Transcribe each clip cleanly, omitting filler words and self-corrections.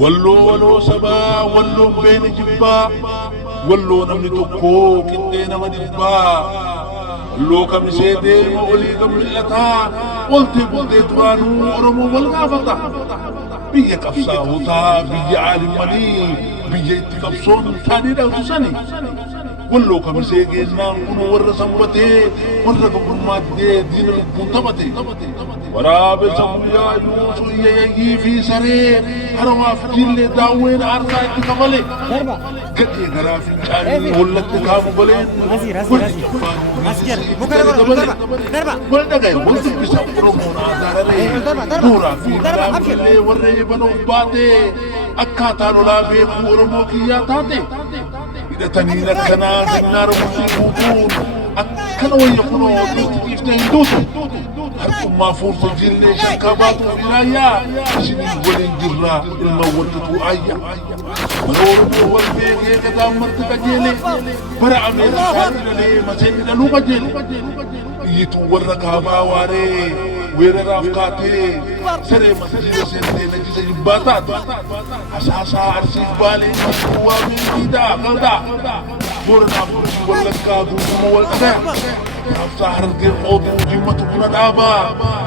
wallo sabaa wallo beeni jibbaa walloo namni tokko qixxee nama dibbaa walloo kamisee deema olii gam mil'ataa oltee bultee duraanuu oromoo wal gaafata biyya qabsaa'otaa biyya aalimmanii biyya itti qabsoon taanee dhaqtu sani walloo kamisee geennaan kun warra sanbatee warra gabrummaaddee diina lubbuun taphate waraabessa guyyaa yuusu iyyayyii fi saree harawaaf jillee daawween harkaa itti kafale gadhee garaa fincaanii hollatti kaamu goleen wal dhagaye wal dubbisa oromoon aadaararee duuraa fi gaafillee warra eebanoof baatee akkaataa lolaa beekuu oromoo kiyyaa taate hidhatanii akkanaa gannaara musii guutuun akkana wayya kunoo duutiifte hin duutu harkummaa fuursa jillee shakkaa baatuuf ilaayyaa isinii waliin jirraa ilma wallituu ayya bara oromoo wal beekee gataan marti qajeele bara ameerikaan ilalee maseenni dhaluu qajeele iyyituu warra kaabaa waaree weeraraaf kaatee saree masjiida seentee najisa jibbaa taate asaasaa arsiif baalee masjuu waamee diidaa qaldaa booranaaf wallaggaa guutuma wal dhagaya Nafsa hargee qooduu jimmatu buna dhaabaa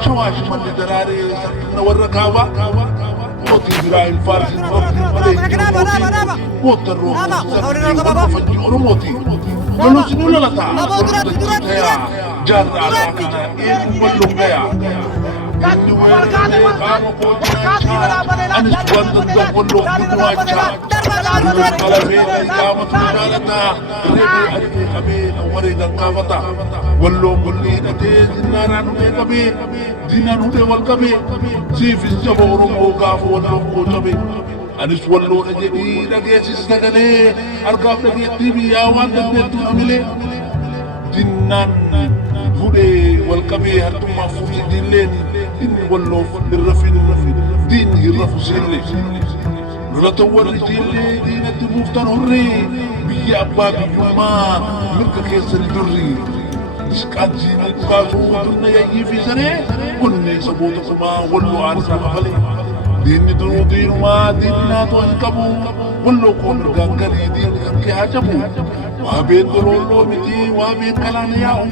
shawaa shimalli daraaree sarkina warra kaabaa mootii biraa hin faarsin rabbiin malee jiru mootii moottarroo sarkii warra fajjii oromootii lolusinuu lolataa tayaa jaarra alaa kana eeguu wallongayaa inni weeraree qaama kootii anis waan danda'u walloo gudumaachaa qalabee qaamatu jaalataa reebee adii qabee waree gankaafata walloo mulli hidhatee dinnaaraan hudhee qabee diinaan hudhee wal qabee siifis jaba oromoo gaafa walloon koo cabe anis walloodha jedhii dhageessis sagalee argaaf dhageettii biyyaa waan dandeettu hamilee dinnaan hudhee wal qabee hartummaa fuusi diilleen inni walloof irra fin diinni irra fusillee lolata warri jiillee diinatti buuftan horree biyya abbaa biyyummaa mirga keessani durrii disqaajjiinii dhugaasuu dunna yayyii fi saree onnee saboota kumaa walloo aarisaa mafalee diinni duruu diinumaa diinni naatoo hin qabu walloo koo mirgaan galii diinni harkee haa cabu waa been dololloo mitii waa been kalaana yaa'u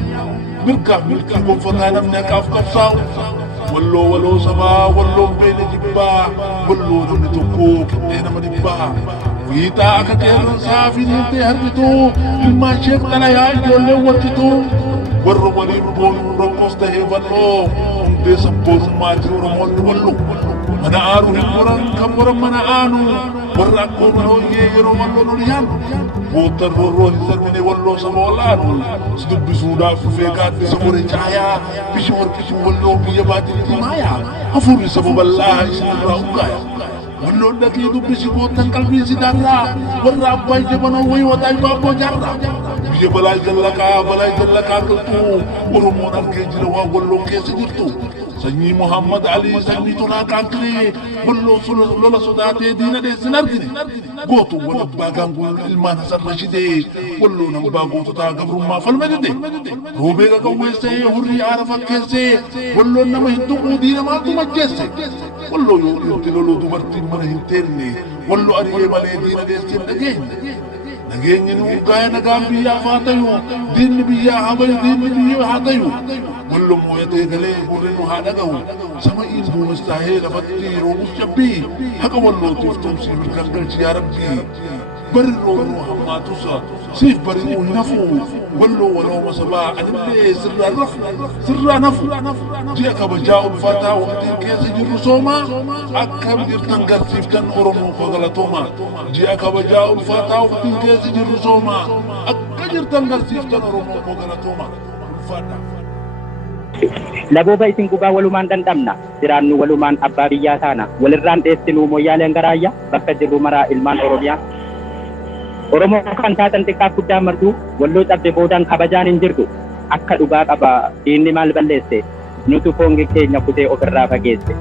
mirgaaf mirgaa gonfataa namni haqaaf qabsaa'u walloo waloo sabaa walloon beela jibbaa walloo namni tokko qixxee nama dibbaa fiixaa akka qeerransaa finiintee harkituu ilmaan isheef dhalayaa ijoolleen wattituu warra waliin boonuu rakkos tahee bal'oo hundee sabboonummaati oromoonni wallu mana aaruu hin goran kan goran mana aanu warra akkoo manooyyee yeroo walloo noliyaan boottan roorroo hin sarmine walloo saba olaanu si dubbisuudhaaf dhufee gaaddisa gore caayaa bishi warqisuu walloo biyya baatiitti maayaa hafuurri saba bal'aa isinirraa uggaaya walloon dhaqee dubbisi boottan qalbii sidaarraa warra abbaan jabanoo wayii wadaa ibaaboo jaarraa biyya balaa jallaqaa qilxuu oromoon argee jira waan walloon keessa jirtu sanyii Muhammad Ali sanyii tolaa qaanqiree walloo lola sodaatee diina dheessin argine gootuun wal abbaa gaangul ilmaan Hasan Rashidee walloon hambaa goototaa gabrummaa falme dide roobee qaqawweessee hurrii aara fakkeessee walloon nama hin tuquu diina maaltu majjeesse walloo yoo dhiirti loluu dubartiin mana hin teenne walloo ari'ee malee diina dheessin dhageenye nageenyi ni urgaa'e nagaan biyyaaf haa tayu diinni biyyaa haa bayu diinni biyyaa haa tayu walloo moo'atee galee gurri nu haa dhaga'u sama'iin duumessaahee lafatti roobus cabbii haqa wallootiif tumsii mirgaan galchi yaa rabbii bari roobnuu hammaatus siif bari'uu hin hafu walloo walooma sabaa anillee sirraa nafu ji'a kabajaa ulfaataa waqtiin keessa jirru soomaa akkam jirtan garsiiftan oromoo koo galatooma ji'a kabajaa ulfaataa waqtiin keessa jirru soomaa akka jirtan garsiiftan oromoo koo galatooma ulfaadha. Labooba isin gubaa walumaan dandhamna jiraannu walumaan abbaa biyyaa taana walirraan dheessinuu moyyaaleen garaayya bakka jirru maraa ilmaan oromiyaa oromoo kan taatan xiqqaaf guddaa martuu walloo cabde boodaan kabajaan hin jirtu akka dhugaa qaba diinni maal balleesse nutu foongi keenya kutee ofirraa fageesse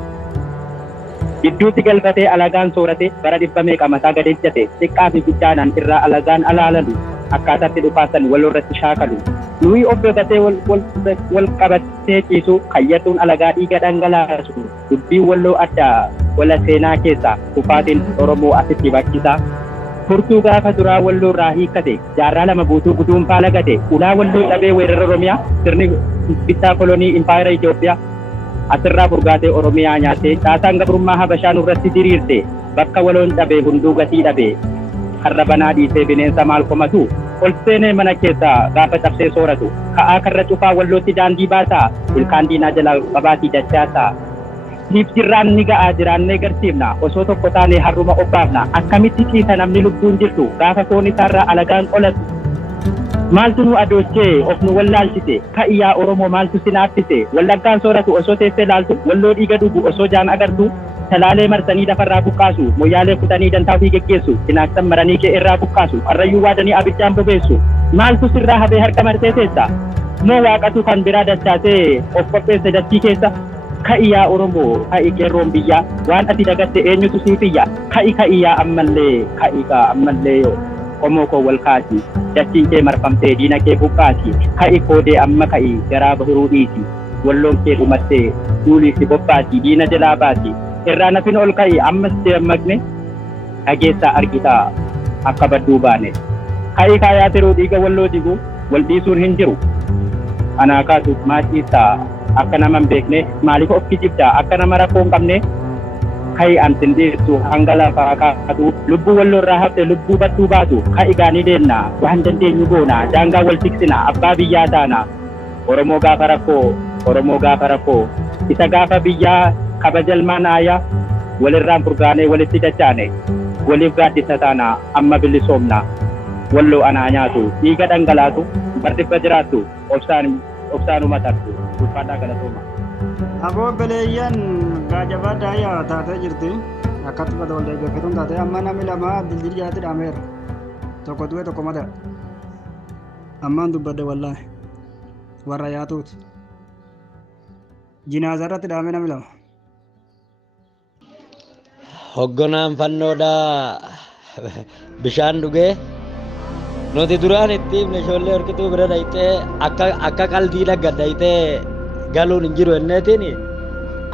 gidduutti galfatee alagaan soorate bara dhibba meeqa mataa gadeejjate xiqqaa fi guddaadhaan irraa alagaan alaalalu akkaataatti dhufaasan walirratti shaakalu nuyi of dogatee wal qabatee ciisu kayyatuun alagaa dhiiga dhangalaasu dubbiin walloo addaa wala seenaa keessa kufaatiin Oromoo asitti bakkisaa. Furtuu gaafa duraa walloo irraa hiikkate jaarraa lama guutuu guduunfaa lagate ulaa walloo dhabee weerara Oromiyaa sirni bittaa kolonii impaayera Itoophiyaa asirraa furgaatee Oromiyaa nyaatee caasaan gabrummaa Habashaan irratti diriirte bakka waloon dhabee hunduu gatii dhabee karra banaa dhiisee bineensa maal komatu ol seenee mana keessaa gaafa cabsee sooratu ka'aa karra cufaa wallootti daandii baasaa ilkaan diinaa jala qabaatii dachaasaa. Siif jirraan ni ga'aa jiraannee garsiifna osoo tokko taanee harruma obbaafna akkamitti ciisa namni lubbuun jirtu gaafa foon isaarraa alagaan qolatu. Maaltu nu adoochee of nu wallaalchise ka'iyyaa Oromoo maaltu sinaaffise wallaggaan sooratu osoo teessee laaltu walloo dhiiga dhugu osoo jaan agartu talaalee marsanii lafarraa buqqaasu moyyaalee kutanii dantaa ofii geggeessu cinaaqsan maranii kee irraa buqqaasu arrayyuu waadanii abiddaan bobeessu maaltu sirraa hafee harka martee teessa moo waaqatu kan biraa dachaasee of qopheesse dachii keessa. Ka'iyyaa Oromoo ka'i qeerroon biyyaa waan ati dagatte eenyutu siifiyya ka'iyyaa ammallee yoo qomoo koo wal kaasi dachiin kee marfamtee diina kee buqqaasi ka'i koodee amma ka'i garaa bahiruu dhiisi walloon kee dhumattee duuliifi bobbaasi diina jalaa baasi irraa nafin ol ka'i ammas deemmagne dhageessaa argitaa akka badduu baane ka'i kaayaa tiruu dhiiga walloo digu wal dhiisuun hin jiru anaa kaasuuf maaciisaa akka nama hin beekne maaliif of kijibdaa akka nama rakkoo hin qabne ka'i antin dhiirtu hanga lafaa kaatu lubbuu walloo irraa hafte lubbuu badduu baatu ka'i gaanii deemna waan dandeenyu goona daangaa wal tiksina abbaa biyyaa taana Oromoo gaafa rakkoo isa gaafa biyyaa kabajalmaa naaya walirraan furgaanee walitti dachaane waliif gaaddisa taana amma bilisoomna walloo anaa nyaatu dhiiga dhangalaatu bardibba jiraattu obsaanuma tartu ulfaataa galatooma. Aboo beleeyyan gaajabaa daayyaa taatee jirti akkatti bada wal deeggarfatuun taatee amma namni lama diljir jaatti dhaameera tokko du'e tokko mada ammaan dubbadde wallaahi warra yaatuuti jinaaza irratti dhaame namni lama. Hogganaan fannoodha bishaan dhugee nuti duraan itti himne ijoollee horkituu bira dhayxee akka qalbii dhagga dhayxee galuun hin jiru enneetiin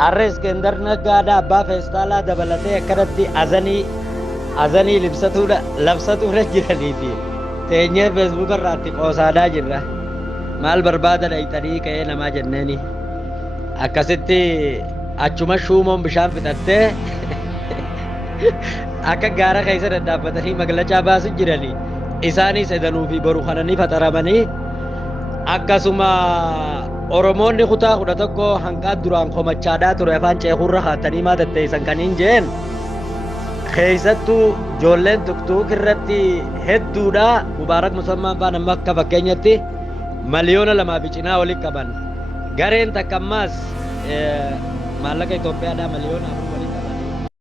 har'a Iskandar Naggaadha abbaa feestaalaa dabalatee akkanatti azanii labsatuudha jiraniiti teenyee feesbuuk irraatti qoosaadaa jirra maal barbaada dhayxanii ka'ee namaa jenneeni akkasitti achuma shuumoon bishaan fixattee akka gaara keessa daddaabbatanii maglachaa baasu jiranii isaanis edanuu fi boru kananii faxaramanii akkasuma Oromoonni kutaa 11 hanqaa duraan komachaadhaa ture afaan ceekurra haatanii maa tatteessan kaniin jeen keessattuu ijoolleen tuktuuk irratti hedduudha Mubaarak Musammaan faan amma akka fakkeenyatti miliyoona 2 cinaa walitti qaban gareen takka ammaas maallaqa Itoophiyaadhaa miliyoona